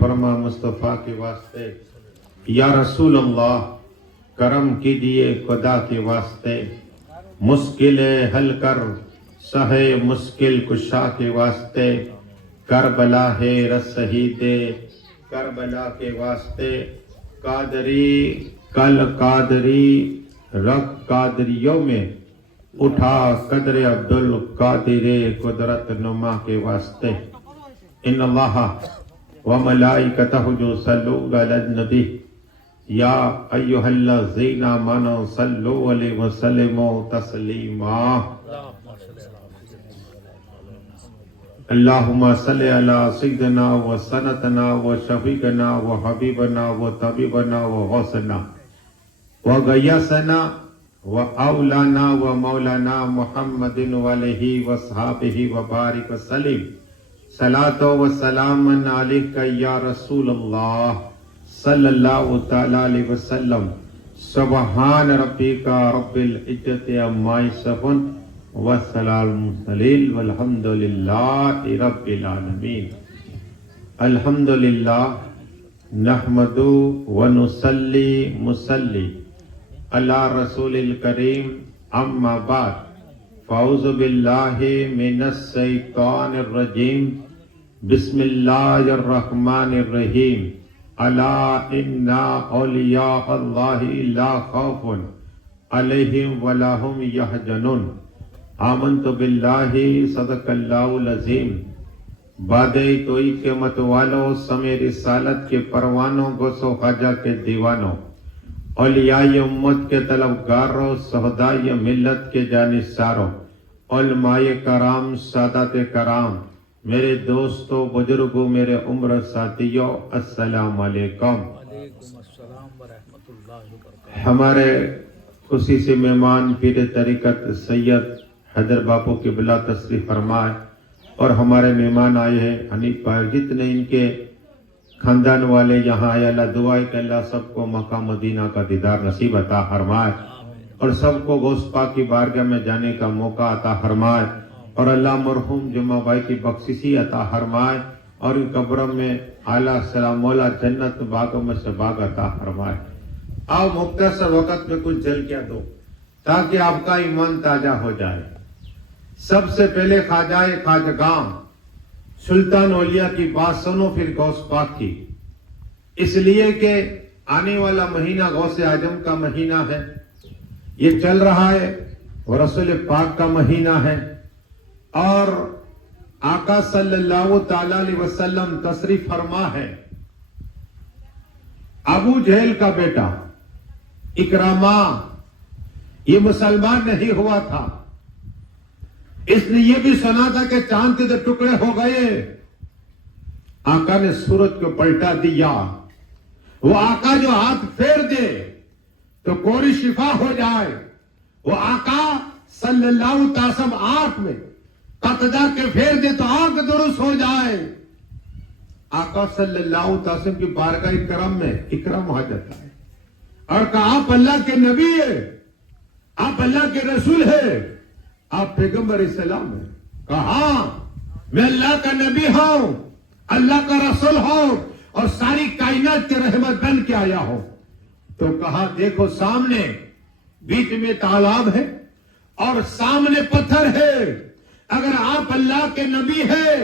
فرما مصطفیٰ کے واسطے یا رسول اللہ کرم کیجئے خدا کے واسطے، مشکلیں حل کر سہے مشکل کشا کے واسطے، کربلا ہے رسید کربلا کے واسطے، قادری کل قادری رکھ قادریوں میں اٹھا قدر عبدالقادر قدرت نما کے واسطے۔ ان اللہ وملائکتہ یصلون علی النبی یا ایھا الذین آمنوا صلوا علیہ وسلموا تسلیما۔ اللہم صلی علی سیدنا و سندنا و شفیقنا و حبیبنا و طبیبنا و غوثنا و غیاثنا و اولانا و مولانا محمد و علیہ وصحابہ و بارک وسلم۔ صلاۃ و سلام علیک یا رسول اللہ صلی اللہ تعالی علیہ وسلم۔ سبحان ربک رب العزت عما یصفون وسلام المرسلین والحمد للہ رب العالمین۔ الحمدللہ نحمد و نصلی علی رسول الکریم، اما بعد فاعوذ باللہ من الشیطان الرجیم، بسم اللہ الرحمن الرحیم۔ الا ان اولیاء اللہ لا خوف علیہم ولا هم یحزنون۔ آمنت باللہ صدق اللہ العظیم۔ بادِ توئی کے مت والوں، سمے رسالت کے پروانوں، گوسو خواجہ کے دیوانوں، اولیاء امت کے طلبگاروں، شہداء ملت کے جانثاروں، علماء کرام، سادات کرام، میرے دوستوں، بزرگوں، میرے عمر ساتھیوں، السلام علیکم۔ وعلیکم السلام ورحمۃ اللہ وبرکاتہ۔ ہمارے خوشی سے مہمان پیر طریقت سید حیدر باپو قبلہ تشریف فرمائے اور ہمارے مہمان آئے ہیں حنیف بھائی، جتنے ان کے خاندان والے یہاں آئے، اللہ دعا ہے کہ اللہ سب کو مکہ مدینہ کا دیدار نصیب عطا فرمائے اور سب کو غوث پاک کی بارگاہ میں جانے کا موقع عطا فرمائے، اور اللہ مرحوم جمعہ بھائی کی بخششی عطا فرمائے اور ان قبروں میں اعلیٰ سلام مولا جنت باغوں میں سے باغ عطا فرمائے۔ آؤ مختصر وقت میں کچھ جھلکیاں دو تاکہ آپ کا ایمان تازہ ہو جائے۔ سب سے پہلے خواجہ خواجگاں سلطان اولیاء کی بات سنو، پھر غوث پاک کی، اس لیے کہ آنے والا مہینہ غوث اعظم کا مہینہ ہے، یہ چل رہا ہے، اور رسول پاک کا مہینہ ہے، اور آقا صلی اللہ تعالی علیہ وسلم تشریف فرما ہے۔ ابو جہل کا بیٹا اکرامہ یہ مسلمان نہیں ہوا تھا، اس نے یہ بھی سنا تھا کہ چاند کے ٹکڑے ہو گئے، آقا نے سورج کو پلٹا دیا، وہ آقا جو ہاتھ پھیر دے تو کوری شفا ہو جائے، وہ آقا صلی اللہ علیہ وسلم آنکھ میں قطدہ کے پھیر دے تو آنکھ درست ہو جائے۔ آقا صلی اللہ علیہ وسلم کی بارگاہ کرم میں اکرم ہو جاتا ہے اور کہا آپ اللہ کے نبی ہیں، آپ اللہ کے رسول ہیں، آپ پیغمبر اسلام ہیں۔ کہا میں اللہ کا نبی ہوں، اللہ کا رسول ہوں اور ساری کائنات کی رحمت بن کے آیا ہوں۔ تو کہا دیکھو سامنے بیچ میں تالاب ہے اور سامنے پتھر ہے، اگر آپ اللہ کے نبی ہیں،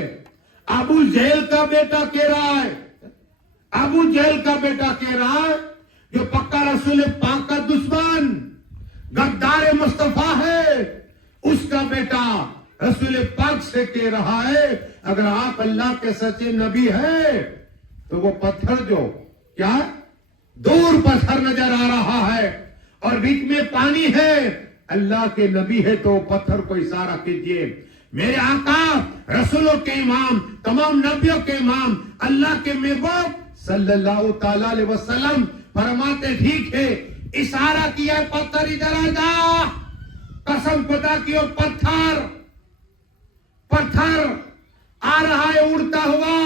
ابو جہل کا بیٹا کہہ رہا ہے، ابو جہل کا بیٹا کہہ رہا ہے جو پکا رسول پاک کا دشمن غدار مصطفیٰ ہے، اس کا بیٹا رسول پاک سے کہہ رہا ہے اگر آپ اللہ کے سچے نبی ہیں تو وہ پتھر جو کیا دور پتھر نظر آ رہا ہے اور بیچ میں پانی ہے، اللہ کے نبی ہے تو پتھر کو اشارہ کیجئے۔ میرے آقا رسولوں کے امام، تمام نبیوں کے امام، اللہ کے محبوب صلی اللہ تعالی علیہ وسلم فرماتے ٹھیک ہے، اشارہ کیا پتھر ادھر آ جا، قسم خدا کی وہ پتھر آ رہا ہے اڑتا ہوا۔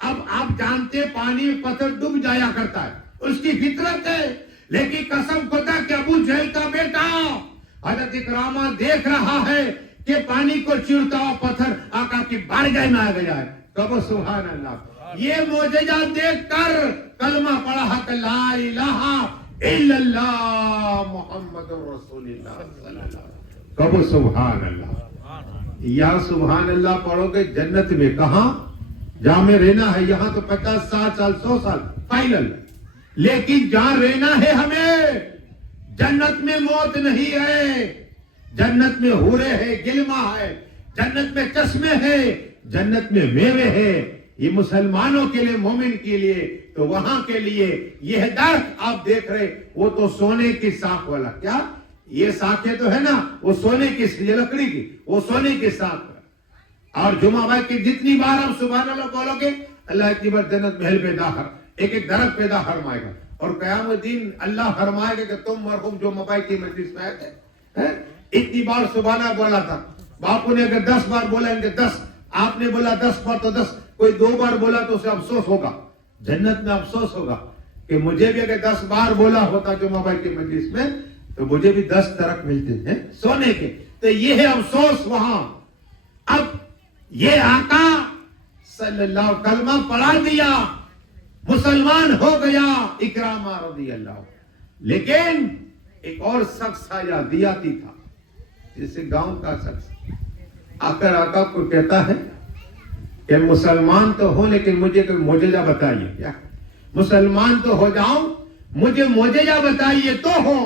اب آپ جانتے پانی میں پتھر ڈوب جایا کرتا ہے، اس کی فطرت ہے، لیکن قسم خدا کہ ابو جہل کا بیٹا حضرت اکرامہ دیکھ رہا ہے کہ پانی کو چیرتا ہوا پتھر آقا کی بارگاہ میں آ گیا ہے۔ کہو سبحان اللہ۔ یہ معجزہ دیکھ کر کلمہ پڑھا کہ لا الہ الا اللہ محمد رسول اللہ صلی اللہ علیہ وسلم. کہو سبحان اللہ. یا سبحان اللہ پڑھو گے جنت میں کہاں جہاں میں رہنا ہے, یہاں تو 50 سال 100 سال فائنل, لیکن جہاں رہنا ہے ہمیں جنت میں موت نہیں ہے, جنت میں حورے ہے, گلما ہے, جنت میں چشمے ہے, جنت میں میوے ہے. یہ مسلمانوں کے لیے, مومن کے لیے, تو وہاں کے لیے یہ درخت آپ دیکھ رہے وہ تو سونے کی ساکھ والا, کیا یہ ساکھیں تو ہے نا وہ سونے کی, یہ لکڑی کی, وہ سونے کی ساکھ. اور جمعہ بھائی کی جتنی بار ہم سبحان اللہ بولو گے اللہ اتنی بار جنت محل پیدا ایک ایک درخت پیدا فرمائے گا. اور قیام الدین اللہ فرمائے گا کہ تم مرحوم جو مبائی کی مجلس میں آئے تھے اتنی بار سبحان اللہ بولا تھا, باپو نے اگر 10 بار بولا ان کے 10, آپ نے بولا 10 بار تو 10, کوئی 2 بار بولا تو اسے افسوس ہوگا, جنت میں افسوس ہوگا کہ مجھے بھی اگر 10 بار بولا ہوتا جو مبائی کی مجلس میں تو مجھے بھی 10 درخت ملتے ہیں سونے کے. تو یہ ہے افسوس وہاں. اب یہ آقا صلی اللہ علیہ وسلم کلمہ پڑھا دیا, مسلمان ہو گیا اکرامہ رضی اللہ. لیکن ایک اور شخص آیا دیاتی تھا, جسے گاؤں کا شخص آ کر آقا کو کہتا ہے کہ مسلمان تو ہو لیکن مجھے کوئی معجزہ بتائیے. کیا مسلمان تو ہو جاؤں مجھے معجزہ بتائیے تو ہو.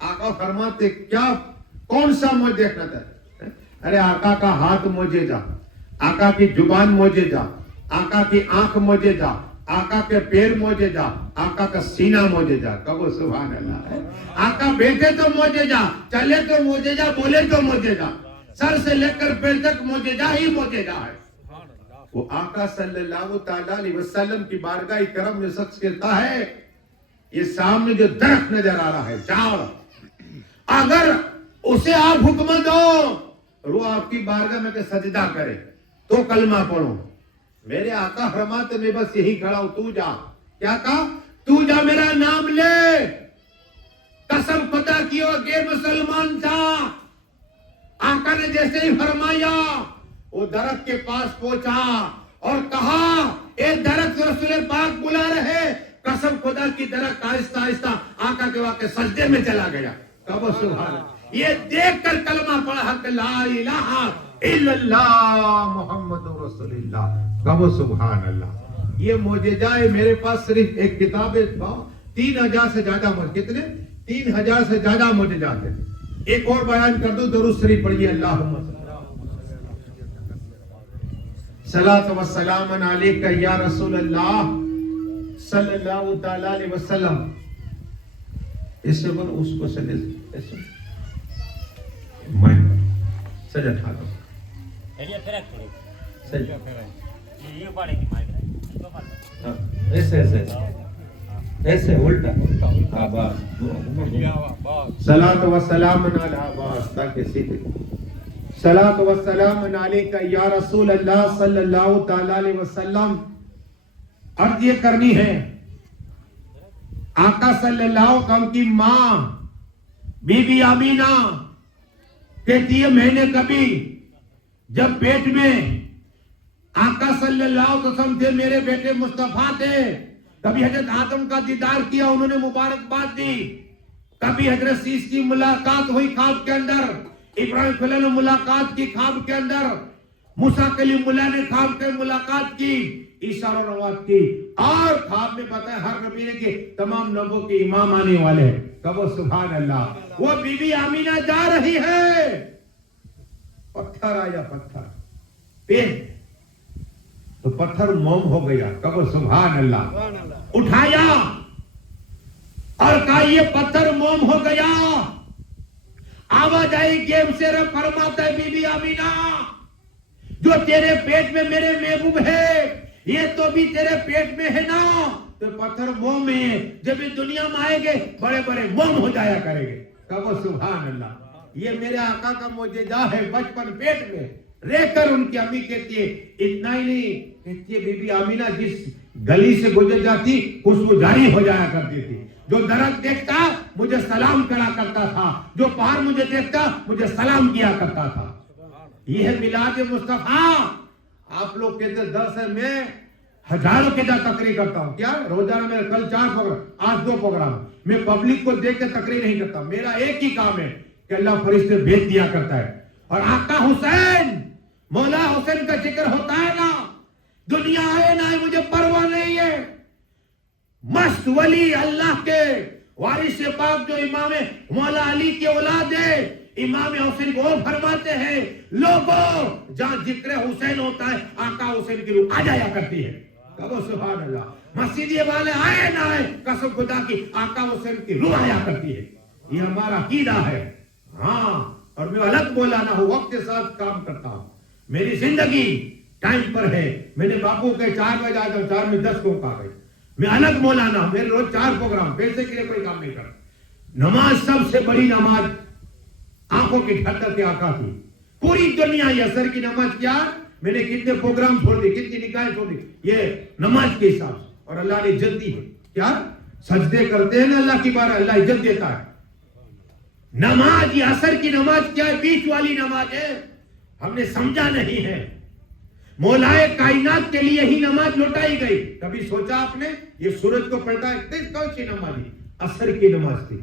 آقا فرماتے کیا کون سا معجزہ دیکھنا تھا؟ ارے آقا کا ہاتھ معجزہ, آقا کی زبان معجزہ, آقا کی آنکھ معجزہ, آقا کے پیر معجزہ, آقا کا سینہ معجزہ. کہو سبحان اللہ. آقا بیٹھے تو معجزہ, چلے تو معجزہ, بولے تو معجزہ, سر سے لے کر پیر تک معجزہ ہی معجزہ ہے. وہ آقا صلی اللہ تعالی علیہ وسلم کی بارگاہ کرم میں شخص کہتا ہے یہ سامنے جو درخت نظر آ رہا ہے جاڑ, اگر اسے آپ حکم دو رو آپ کی بارگاہ میں کہ سجدہ کرے تو کلمہ پڑھو. میرے آقا فرماتے میں بس یہی کھڑا ہوں, تو جا. کیا کہا؟ تو جا میرا نام لے. قسم خدا کی اور غیر مسلمان تھا. آقا نے جیسے ہی فرمایا وہ درخت کے پاس پہنچا اور کہا اے درخت رسول پاک بلا رہے. قسم خدا کی درخت آہستہ آہستہ آقا کے واقع سجدے میں چلا گیا. کہو سبحان اللہ. یہ دیکھ کر کلمہ پڑھا کہ لا الہ الا اللہ محمد رسول اللہ. کہو سبحان اللہ. یہ معجزہ ہے. میرے پاس صرف ایک کتاب ہے, 3000 سے زیادہ کتنے 3000 سے زیادہ معجزات ہیں. ایک اور بیان کر دو, درود شریف پڑھیے. اللہم صلاۃ و سلام علیک یا رسول اللہ صلی اللہ تعالی علیہ وسلم. اس سے بول اس کو سجے ایسے میں سجا تھا ایسے ایسے ایسے الٹا. صلاۃ و سلام علی عباس تاکہ سیدھے. صلاۃ و سلام علیک یا رسول اللہ صلی اللہ تعالی علیہ وسلم. عرض یہ کرنی ہے آقا صلی اللہ علیہ وسلم کی ماں بی بی آمینہ کہتی ہے میں نے کبھی جب پیٹ میں آقا صلی اللہ علیہ وسلم تھے, میرے بیٹے مصطفیٰ تھے, کبھی حضرت آدم کا دیدار کیا, انہوں نے مبارکباد دی, کبھی حضرت سیس کی ملاقات ہوئی خواب کے اندر, ابراہیم خلیل نے ملاقات کی خواب کے اندر, موسیٰ کلیم اللہ نے خواب کے ملاقات کی, عیسیٰ اور روات کی, اور خواب میں پتہ ہے ہر نبی نے کہ تمام نبیوں کے امام آنے والے ہیں. کہو سبحان اللہ. وہ بی بی آمینہ جا رہی ہے, پتھر آیا, پتھر پیٹ تو پتھر موم ہو گیا. کہو سبحان اللہ. اٹھایا اور کہا یہ پتھر موم ہو گیا. آواز آئی گیم سے رب فرماتا ہے بی بی آمینہ جو تیرے پیٹ میں میرے محبوب ہے یہ تو بھی تیرے پیٹ میں ہے نا, تو پتھر موم ہے, جب یہ دنیا میں آئے گے بڑے بڑے موم ہو جایا کریں گے. کہو سبحان اللہ. یہ میرے آقا کا معجزہ ہے. بچپن پیٹ میں رہ کر ان کی امی کہتی ہے اتنا ہی نہیں, کہتی ہے بی بی آمینہ جس گلی سے گزر جاتی خوشبو جاری ہو جایا کرتی تھی. جو درخت دیکھتا مجھے سلام کرا کرتا تھا, جو پہاڑ مجھے دیکھتا مجھے سلام کیا کرتا تھا. یہ ہے میلاد مصطفیٰ. آپ لوگ کہتے درس ہے میں ہزاروں کے جا تقریر کرتا ہوں. کیا روزانہ میرا کل 4 پروگرام، آج 2 پروگرام. میں پبلک کو دیکھ کے تقریر نہیں کرتا. میرا ایک ہی کام ہے کہ اللہ فرشتے بھیج دیا کرتا ہے. اور آقا حسین، مولا حسین کا ذکر ہوتا ہے نا، دنیا آئے نہ آئے مجھے پرواہ نہیں ہے. مست ولی اللہ کے وارث پاک جو امام مولا علی کی اولاد ہے، امام حسین کو فرماتے ہیں لوگوں جہاں ذکر حسین ہوتا ہے آقا حسین کی روح آ جایا کرتی ہے. کہو سبحان اللہ. مسجد والے آئے نہ آئے، قسم خدا کی آقا حسین کی روح آیا کرتی ہے. یہ ہمارا عقیدہ ہے. ہاں، اور میں الگ مولانا ہوں، وقت کے ساتھ کام کرتا ہوں. میری زندگی ٹائم پر ہے. میں نے باپو کے 4 بجے آیا 4 میں 10 کو آ گئے. میں الگ مولانا ہوں. میرے روز 4 پروگرام، پیسے کے لیے کوئی کام نہیں کرتا. نماز سب سے بڑی نماز آنکھوں کی ٹھنڈک کے آقا کی. پوری دنیا یہ اثر کی نماز کیا، میں نے کتنے پروگرام چھوڑ دی، کتنی نکاح چھوڑ دی، یہ نماز کے حساب سے. اور اللہ نے عزت دی ہے. کیا سجدے کرتے ہیں نا اللہ کی بار، اللہ عزت دیتا ہے. نماز یہ اثر کی نماز کیا ہے، بیچ والی نماز ہے. ہم نے سمجھا نہیں ہے. مولائے کائنات کے لیے ہی نماز لوٹائی گئی. کبھی سوچا آپ نے یہ سورج کو پلٹا ہے، کون سی نماز تھی؟ اثر کی نماز تھی.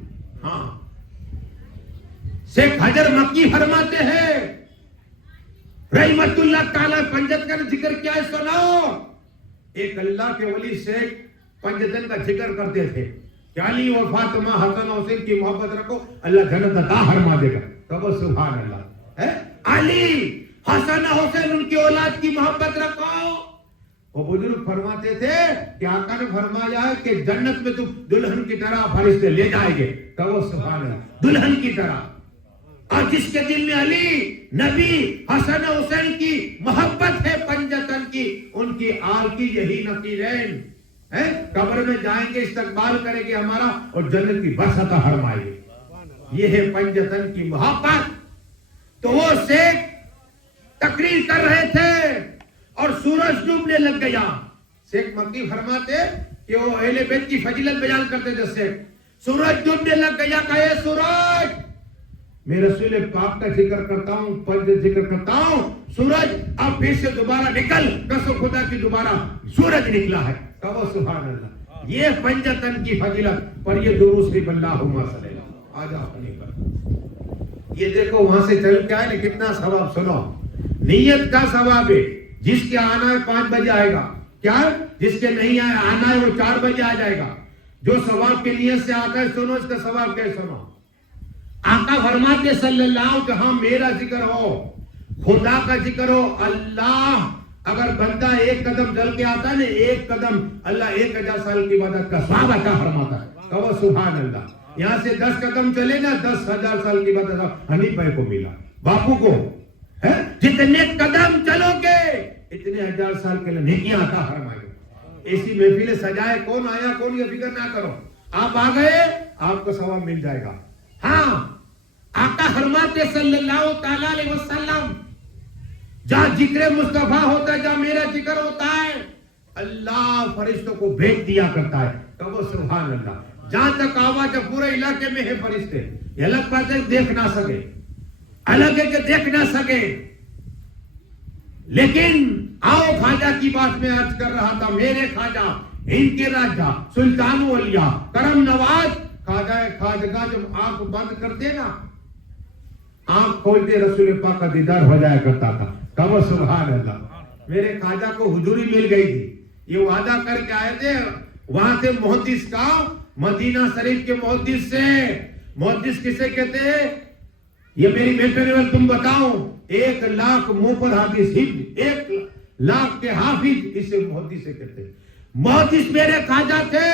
ہاں، شیخ حجر مکی فرماتے ہیں رحمت اللہ تعالی پنجت کا ذکر کیا ہے سناؤ. ایک اللہ کے ولی شیخ پنجتن کا ذکر کرتے تھے کہ علی و فاطمہ حسن حسین کی محبت رکھو اللہ جنت عطا فرما دے گا. کہو سبحان اللہ. علی حسن حسین ان کی اولاد کی محبت رکھو. وہ بزرگ فرماتے تھے کہ آقا نے فرمایا ہے کہ جنت میں تم دلہن کی طرح فرشتے لے جائیں گے. کہو سبحان اللہ. دلہن کی طرح. اور جس کے دل میں علی نبی حسن حسین کی محبت ہے پنجتن کی، ان کی آل کی یہی نقیرین ہے. قبر میں جائیں گے استقبال کریں گے ہمارا اور جنت کی بس عطا فرمائیں گے. یہ ہے پنجتن کی محبت. تو وہ شیخ تقریر کر رہے تھے اور سورج ڈوبنے لگ گیا. شیخ مکی فرماتے کہ وہ اہل بیت کی فضیلت بیان کرتے تھے. شیخ سورج ڈوبنے لگ گیا. کہے سورج، میں رسول پاک کا ذکر کرتا ہوں، پنج ذکر کرتا ہوں. سورج اب پھر سے دوبارہ نکل. قسم خدا کی دوبارہ سورج نکلا ہے. کہو سبحان اللہ. یہ پنجتن کی فضیلت پر یہ دروس بھی اللہم صلی اللہ. آج آپ نہیں کر. یہ دیکھو وہاں سے چل کے آئے کتنا ثواب. سنو، نیت کا ثواب ہے. جس کے آنا ہے 5 بجے آئے گا. کیا جس کے نہیں آنا ہے وہ 4 بجے آ جائے گا. جو ثواب کی نیت سے آتا ہے سنو اس کا ثواب کیا. سنو، آقا فرماتے صلی اللہ علیہ وسلم کہ ہاں میرا ذکر ہو، خدا کا ذکر ہو. اللہ اگر بندہ 1 قدم چل کے آتا ہے نا، 1 قدم اللہ 1000 سال کی عبادت کا ثواب عطا فرماتا ہے. کہو سبحان اللہ. یہاں سے 10 قدم چلے نا، 10,000 سال کی عبادت حنیف بھائی کو ملا، باپو کو. جتنے قدم چلو گے اتنے 1000 سال کے لیے نیکیاں عطا فرمائے. ایسی محفل سجائے کون آیا کون، یہ فکر نہ کرو. آپ آ گئے آپ کو ثواب مل جائے گا. ہاں، آقا فرماتے صلی اللہ تعالی علیہ وسلم جہاں ذکر مصطفیٰ ہوتا ہے، جہاں میرا ذکر ہوتا ہے، اللہ فرشتوں کو بھیج دیا کرتا ہے. کہو سبحان اللہ. جہاں تک آواز ہے پورے علاقے میں ہے فرشتے. یہ الگ بات ہے دیکھ نہ سکے، الگ ہے کہ دیکھ نہ سکے. لیکن آؤ خواجہ کی بات میں عرض کر رہا تھا. میرے خواجہ، ان کے راجہ، سلطان اولیاء، کرم نواز خواجہ جب آنکھ بند کرتے نا، آنکھ کھولتے رسول پاک کا دیدار ہو جایا کرتا تھا. کہو سبحان اللہ. میرے خواجہ کو حضوری مل گئی تھی. یہ وعدہ کر کے آئے تھے وہاں سے محدث کا، مدینہ شریف کے محدث سے. محدث کسے کہتے ہیں؟ یہ میری میٹر تم بتاؤ. 1 لاکھ منہ پر حدیث، 1 لاکھ کے حافظ اسے محدث سے کہتے ہیں. محدث میرے خواجہ تھے،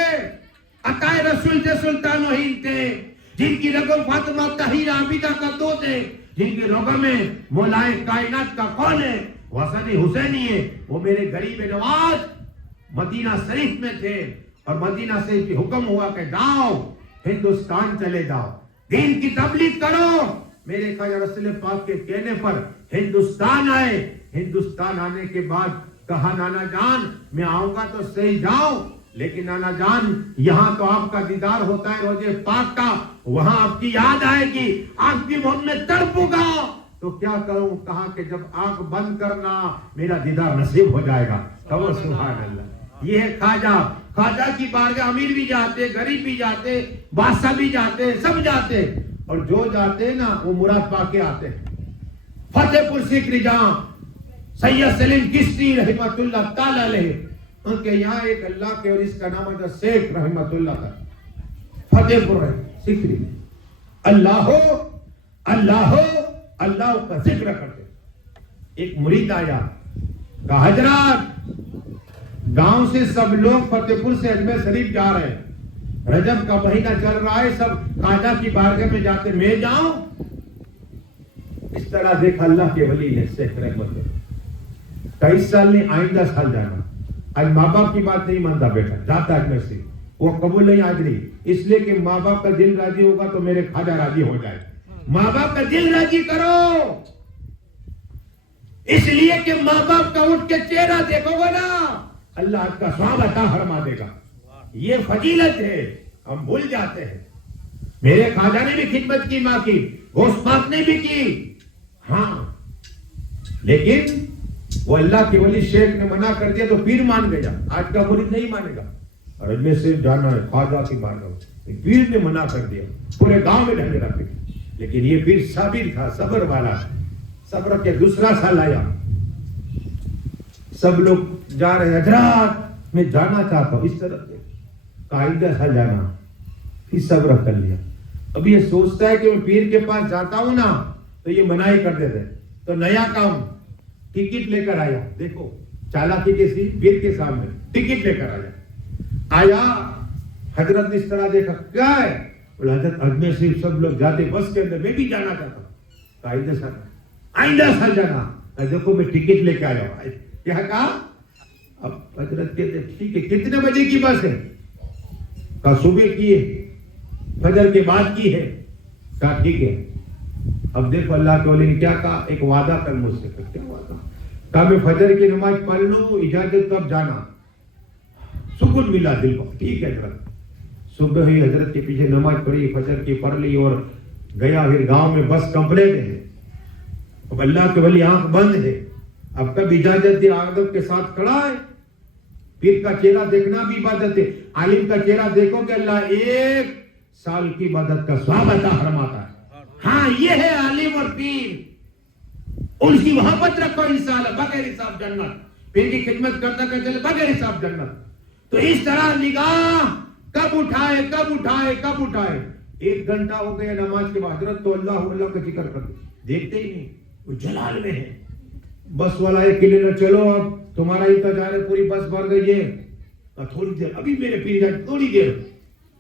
عطائے رسول تھے، سلطان و ہند تھے، جن کی رگوں فاطمہ طاہرہ عابدہ کا دودھ ہے، جن کی رگوں میں مولائے کائنات کا کون ہے؟ حسن حسینی ہے. وہ میرے غریب نواز مدینہ شریف میں تھے اور مدینہ شریف کی حکم ہوا کہ جاؤ ہندوستان چلے جاؤ، دین کی تبلیغ کرو. میرے خواجہ رسول پاک کے کہنے پر ہندوستان آئے. ہندوستان آنے کے بعد کہا نانا جان میں آؤں گا تو صحیح جاؤں، لیکن نانا جان یہاں تو آپ کا دیدار ہوتا ہے روزے پاک کا، وہاں آپ کی یاد آئے گی، آپ کی موت میں تڑپوں گا، تو کیا کروں؟ کہا کہ جب آنکھ بند کرنا میرا دیدار نصیب ہو جائے گا. کہو سبحان اللہ. یہ ہے خواجہ. خواجہ کی بارگاہ امیر بھی جاتے, غریب بھی جاتے, بادشاہ بھی جاتے, سب جاتے, اور جو جاتے نا وہ مراد پا کے آتے. فتح پور سیکری جہاں سید سلیم کشتی رحمت اللہ تعالی علیہ, ان کے یہاں ایک اللہ کے, اور اس کا نام ہے شیخ رحمت اللہ کا, فتح پور سیکری, اللہ ہو اللہ کا ذکر کرتے. ایک مرید آیا, کہا حضرات گاؤں سے سب لوگ فتح پور سے اجمیر شریف جا رہے ہیں, رجب کا مہینہ چل رہا ہے, سب خواجہ کی بارگاہ میں جاتے, میں جاؤں؟ اس طرح دیکھا اللہ کے ولی نے شیخ رحمت اللہ, 23 سال نہیں, آئندہ سال جانا. آج ماں باپ کی بات نہیں مانتا بیٹا, جاتا اجمیر سے, وہ قبول نہیں آج نہیں, اس لیے کہ ماں باپ کا دل راضی ہوگا تو میرے خواجہ راضی ہو جائے. ماں باپ کا دل راضی کرو, اس لیے کہ ماں باپ کا اٹھ کے چہرہ دیکھو گے نا, اللہ آپ کا ثواب عطا فرما دے گا. یہ فضیلت ہے, ہم بھول جاتے ہیں. میرے خواجہ نے بھی خدمت کی ماں کی, غوث پاک نے بھی کی, ہاں, لیکن وہ اللہ کے ولی شیخ نے منع کر دیا تو پیر مان گیا. آج کا مرید نہیں مانے گا, اور اجمیر سے جانا ہے خواجہ کی بارگاہ, پیر نے منع کر دیا, پورے گاؤں میں ڈھنگے رکھے. لیکن یہ پیر صابر تھا, صبر والا, صبر کے دوسرا سال آیا, سب لوگ جا رہے, حضرات میں جانا چاہتا ہوں اس طرف سے, آئندہ سال جانا, پھر صبر کر لیا. اب یہ سوچتا ہے کہ میں پیر کے پاس جاتا ہوں نا تو یہ منائی کر دیتے, تو نیا کام, ٹکٹ لے کر آیا. دیکھو چالاکی کیسی, پیر کے سامنے ٹکٹ لے کر آیا. حضرت نے اس طرح دیکھا, کیا ہے؟ بولا حضرت اجمیر سے سب لوگ جاتے بس کے اندر, میں بھی جانا چاہتا ہوں, آئندہ سال جانا. دیکھو میں ٹکٹ لے کے آیا ہوں. کیا کہا؟ اب حضرت کہتے ٹھیک ہے, کتنے بجے کی بس ہے؟ کہا صبح کی ہے, فجر کے بعد کی ہے. کہا ٹھیک ہے. اب دیکھو اللہ کے ولی نے کیا کہا, ایک وعدہ کر مجھ سے. کیا وعدہ؟ کہا میں فجر کی نماز پڑھ لوں, اجازت کب جانا. سکون ملا دل کو, ٹھیک ہے حضرت. صبح ہی حضرت کے پیچھے نماز پڑھی, فجر کی پڑھ لی, اور گیا. پھر گاؤں میں بس کمپلیٹ ہے. اب اللہ کے ولی آنکھ بند ہے, اب کب اجازت دی, آدب کے ساتھ کھڑا ہے. پیر کا چہرہ دیکھنا بھی عبادت ہے. عالم کا چہرہ دیکھو کہ اللہ 1 سال کی عبادت کا ثواب عطا فرماتا ہے. ہاں یہ ہے عالم اور پیر, ان کی محبت رکھو انشاءاللہ بغیر حساب جنت. پیر کی خدمت کرتا کرتے بغیر حساب جنت. تو اس طرح نگاہ کب اٹھائے. 1 گھنٹہ ہو گیا نماز کے بعد, حضرت تو اللہ کا ذکر کرتے, دیکھتے ہی نہیں, وہ جلال میں ہے. بس والا ہے کلیئر, چلو اب تمہارا انتظار ہے, پوری بس بھر گئی ہے, تھوڑی دیر ابھی میرے پیر جائے, تھوڑی دیر.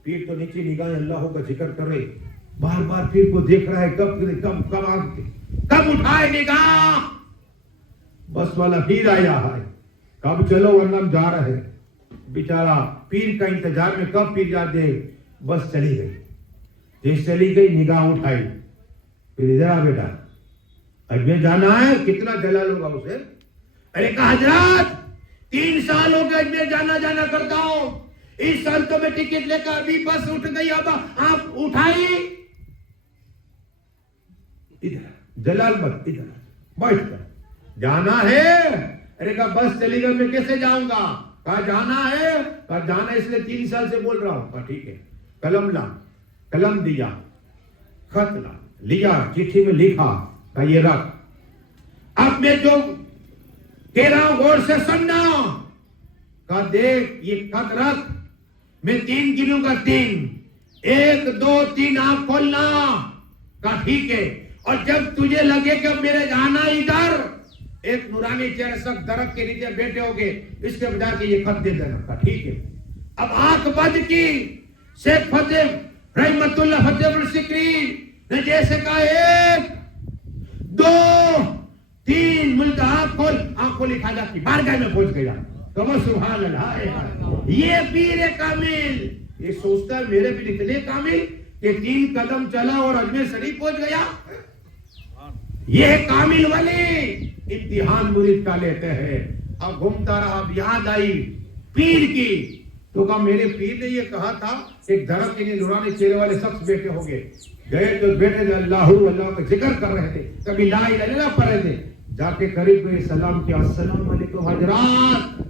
پیر تو نیچے نگاہیں اللہ کا ذکر کر رہے, بار بار پیر کو دیکھ رہا ہے, کب اٹھائے نگاہ. بس والا پیر آیا ہے, کب چلو ورنہ ہم جا رہے. بیچارہ پیر کا انتظار میں کب پیر جاتے, بس چلی گئی. دیش چلی گئی, نگاہ اٹھائی, پھر ادھر آ بیٹا, اجمیر جانا ہے, کتنا جلال ہوگا اسے. ارے کہا حضرات 3 سال ہو گئے اجمیر جانا کرتا ہوں, اس سال تو میں ٹکٹ لے کر ابھی بس اٹھ گئی, اب آپ اٹھائی. ادھر جلال مت, ادھر بیٹھ کر جانا ہے. ارے کہا بس چلی گئی, میں کیسے جاؤں گا. کہا جانا ہے, کہا جانا اس لیے 3 سال سے بول رہا ہوں. کہا ٹھیک ہے, قلم لا, قلم دیا, خط لا, لیا, چٹھی میں لکھا, کہا یہ رکھ, اب میں جو کہہ رہا ہوں غور سے سننا. کہا دیکھ یہ خط رکھ, میں 3 گنوں گا, 3, 1 2 3 آنکھ کھولنا. کہا ٹھیک ہے, اور جب تجھے لگے کہ میرے جانا ادھر, ایک نورانی چہرے سب درخت کے نیچے بیٹھے ہوگے, اس کے بجا کے یہ خط دے دینا. کہا ٹھیک ہے. اب آنکھ بند کی, شیخ فتح رحمت اللہ فتح پور سیکری نے جیسے کہا 1 2 3 ملک آنکھ کھولی, خواجہ کی بارگاہ میں پہنچ گیا. کہو سبحان اللہ. یہ پیر کامل, یہ سوچتا ہے میرے پیر اتنے کامل کہ 3 قدم چلا اور اجمیر شریف پہنچ گیا. یہ ہے کامل ولی. امتحان مرید کا لیتے ہیں. اب گھومتا رہا, اب یاد آئی پیر کی, تو کہا میرے پیر نے یہ کہا تھا, ایک درخت کے نورانی چہرے والے شخص بیٹھے ہو گئے, گئے تو بیٹھے اللہ کا ذکر کر رہے تھے, کبھی لا الہ الا اللہ پڑھ رہے تھے. جا کے قریب گئے, سلام کیا, السلام علیکم حضرات.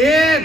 1।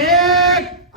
1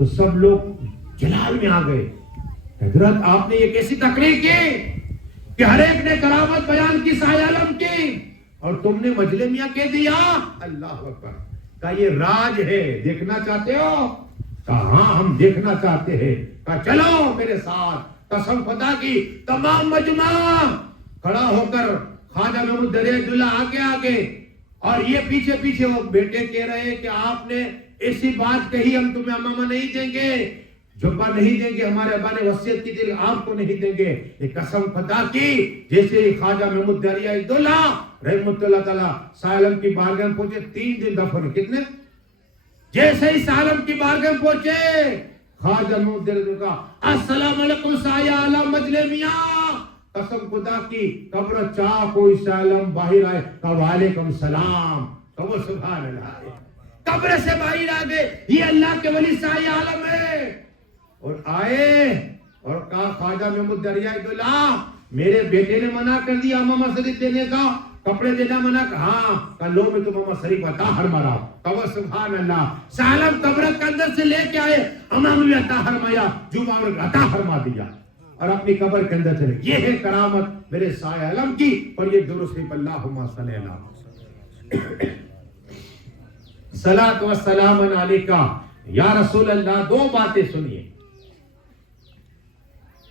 تو سب لوگ جلال میں آ گئے. حضرت آپ نے یہ کیسی تقریر کی کہ ہر ایک نے کرامت بیان کی سایہ عالم کی اور تم نے مجلے میاں کہہ دیا. اللہ اکبر. کہا یہ راج ہے, دیکھنا چاہتے ہو؟ کہا ہاں ہم دیکھنا چاہتے ہیں. کہا چلو میرے ساتھ. قسم خدا کی تمام مجمع کھڑا ہو کر خواجہ محمود دریائے دلہ آگے اور یہ پیچھے پیچھے. وہ بیٹے کہہ رہے کہ آپ نے ایسی بات کہی, ہم تمہیں امامہ نہیں دیں گے, جبا نہیں دیں گے, ہمارے ابا نے وصیت کی تھی آپ کو نہیں دیں گے. یہ قسم خدا کی جیسے ہی خواجہ محمود دریائے دلہ رحمۃ اللہ تعالیٰ سالم کی بارگاہ میں پہنچے, 3 دن دفن. کتنے؟ جیسے ہی سالم کی بارگاہ میں پہنچے خواجہ محمود دریائے دلہ کا السلام علیکم سایہ عالم مجلے میاں. قسم خدا کی قبر چاہ کوئی سالم باہر آئے کہا وعلیکم السلام. کہو سبحان اللہ. قبر سے باہر آ گئے, یہ اللہ کے ولی سایہ عالم ہے. اور آئے اور کہا خواجہ محمود دریائے دلہ میرے بیٹے نے منع کر دیا امامہ شریف دینے کا, کپڑے دینا منع کر. ہاں کہا لو میں تو امامہ شریف عطا فرمایا. کہو سبحان اللہ. سالم قبر کے اندر سے لے کے آئے, امام بھی عطا فرمایا, جمعہ عطا فرما دیا اور اپنی قبر کے اندر چلے. یہ ہے کرامت میرے سایہ عالم کی. اور یہ درود شریف اللہم صلی اللہ صلاۃ و سلام علیکہ یا رسول اللہ. 2 باتیں سنیے.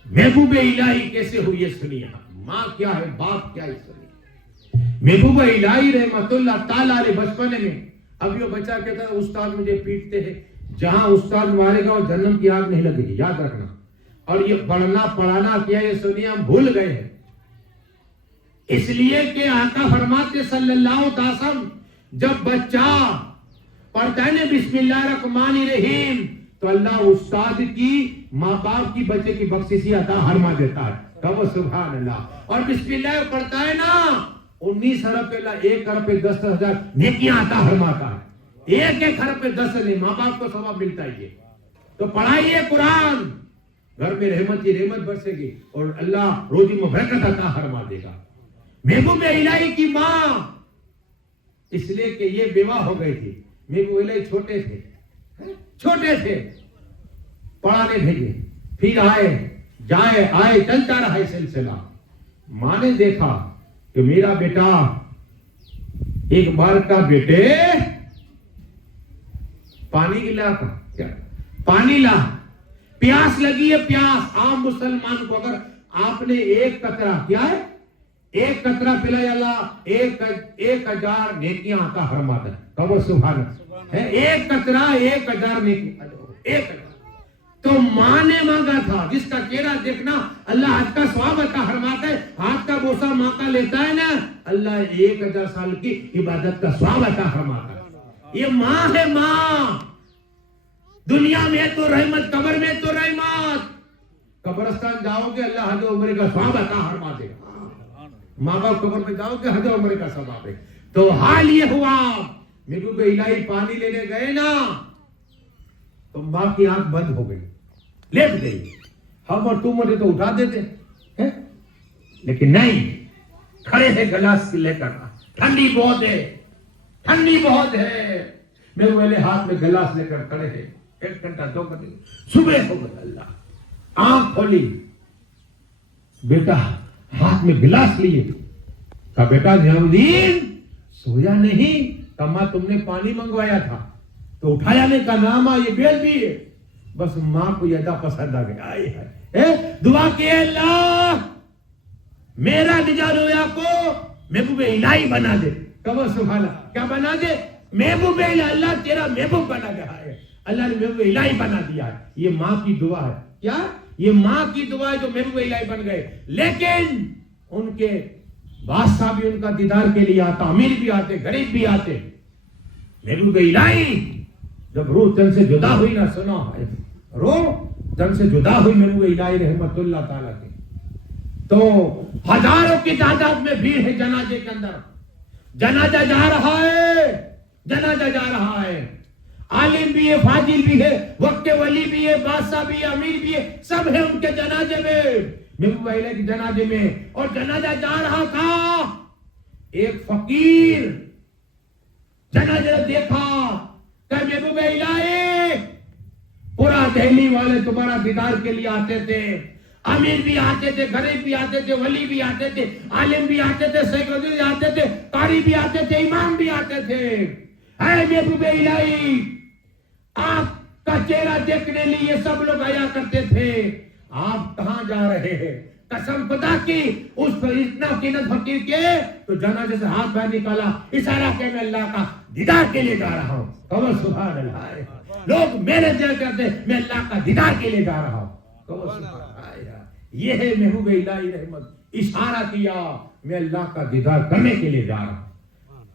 محبوب الہی کیسے ہوئی یہ سنیے. ماں کیا ہے, باپ کیا ہے سنیے. محبوب الہی رحمت اللہ تعالی علیہ بچپنے میں, اب یہ بچہ کہتا ہے استاد مجھے پیٹتے ہیں, جہاں استاد مارے گا وہ جہنم کی آگ نہیں لگے گی, یاد رکھنا. اور یہ پڑھنا پڑھانا کیا یہ سنیے ہم بھول گئے ہیں. اس لیے کہ آقا فرماتے صلی اللہ علیہ وسلم جب بچہ پڑھتا ہے نا بسم اللہ الرحمن الرحیم تو اللہ استاد کی ماں باپ کی بچے کی بخشش عطا فرما دیتا ہے. کہو سبحان اللہ. اور بسم اللہ پڑھتا ہے نا 19 حرف پہ اللہ 1 حرف پہ 10,000 نیکیاں عطا فرماتا ہے. 1 حرف پہ 10 نہیں, ماں باپ کو ثواب ملتا ہے. تو پڑھائیے قرآن, گھر میں رحمت کی رحمت برسے گی اور اللہ روزی میں برکت عطا فرما دے گا. محبوب الہی کی ماں, اس لیے کہ یہ بیوہ ہو گئی تھی. محبوب الہی چھوٹے تھے, پڑھانے بھیجے, پھر آئے چلتا رہا سلسلہ. ماں نے دیکھا کہ میرا بیٹا ایک بار کا بیٹے پانی لا, کیا پانی لا, پیاس لگی ہے پیاس. عام مسلمان کو اگر آپ نے 1 قطرہ کیا ہے 1 قطرہ پلایا اللہ 1,000 نیکیاں عطا فرماتا ہے. کہو سبحان اللہ. 1 قطرہ 1,000 نیکیاں. 1 قطرہ تو ماں نے مانگا تھا, جس کا چہرہ دیکھنا اللہ ہاتھ کا ثواب عطا فرماتا ہے. ہاتھ کا بوسہ ماں کا لیتا ہے نا, اللہ 1,000 سال کی عبادت کا ثواب عطا فرماتا ہے. یہ ماں ہے ماں. دنیا میں تو رحمت, قبر میں تو رحمت. قبرستان جاؤ گے اللہ حج عمرے کا ثواب عطا فرما دے گا. ماں باپ قبر میں جاؤ گے حج عمرے کا ثواب ہے. تو حال یہ ہوا محبوب الہی پانی لینے گئے نا تو ماں کی آنکھ بند ہو گئی, لیٹ گئی. ہم اور تم مجھے تو اٹھا دیتے, لیکن نہیں, کھڑے ہیں گلاس لے کر. ٹھنڈی بہت ہے. میں وہ ہاتھ میں گلاس لے کر کھڑے ہیں. 1 گھنٹہ 2 گھنٹے صبح ہو گئی. اللہ آنکھ کھولی, بیٹا ہاتھ میں گلاس لیے. کہا بیٹا نظامالدین سویا نہیں. کہا ماں تم نے پانی منگوایا تھا تو اٹھایا نہیں. کا نام یہ بیل بھی ہے. بس ماں کو یہ ادا پسند آ گئی. دعا کہ اللہ میرا نجات ہویا کو محبوب الہی بنا دے. کہو سبحان اللہ. کیا بنا دے؟ محبوب الہی. اللہ تیرا محبوب بنا گیا ہے. اللہ نے محبوب الہی بنا دیا ہے. یہ ماں کی دعا ہے. کیا؟ یہ ماں کی دعا ہے جو محبوب الہی بن گئے. لیکن ان کے بادشاہ بھی ان کا دیدار کے لیے آتا, امیر بھی آتے, غریب بھی آتے. محبوب الہی جب روح تن سے جدا ہوئی نہ, سنا ہے روح تن سے جدا ہوئی محبوب الہی رحمت اللہ تعالیٰ کے, تو ہزاروں کی تعداد میں بھیڑ ہے جنازے کے اندر. جنازہ جا رہا ہے. عالم بھی ہے, فاضل بھی ہے, وقت ولی بھی ہے, بادشاہ بھی ہے, امیر بھی ہے, سب ہے ان کے جنازے میں, محبوب الہی کے جنازے میں. اور جنازہ جا رہا تھا, ایک فقیر جنازہ دیکھا کہ محبوب الہی پورا دہلی والے تمہارا دیدار کے لیے آتے تھے، امیر بھی آتے تھے، غریب بھی آتے تھے، ولی بھی آتے تھے، عالم بھی آتے تھے، سیکرٹری بھی آتے تھے، قاری بھی آتے تھے، امام بھی آتے تھے۔ اے محبوب الہی، آپ کا چہرہ دیکھنے لیے سب لوگ آیا کرتے تھے، آپ کہاں جا رہے ہیں؟ قسم خدا کی اس پر اتنا قینت فقیر کے تو جنازے سے ہاتھ باہر نکالا، اشارہ کہ میں اللہ کا دیدار کے لیے جا رہا ہوں۔ کہو سبحان اللہ۔ لوگ میرے دل کرتے میں اللہ کا دیدار کے لیے جا رہا ہوں۔ کہو سبحان اللہ۔ یہ ہے محبوب الہی رحمت، اشارہ کیا میں اللہ کا دیدار کرنے کے لیے جا رہا ہوں۔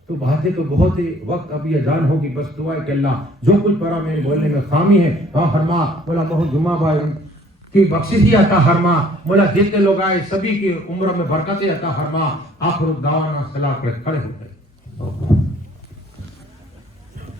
تو باتیں تو بہت ہی، وقت ابھی اذان ہوگی، بس دعا ہے کہ اللہ جو کچھ پڑھا میرے بولنے میں خامی ہے فرما، مولا محمد جمعہ بھائی کی بخشش ہی عطا فرما، مولا جتنے لوگ آئے سبھی کی عمر میں برکتیں عطا فرما۔ آخر الدعوانا صلاح کھڑے ہو گئے۔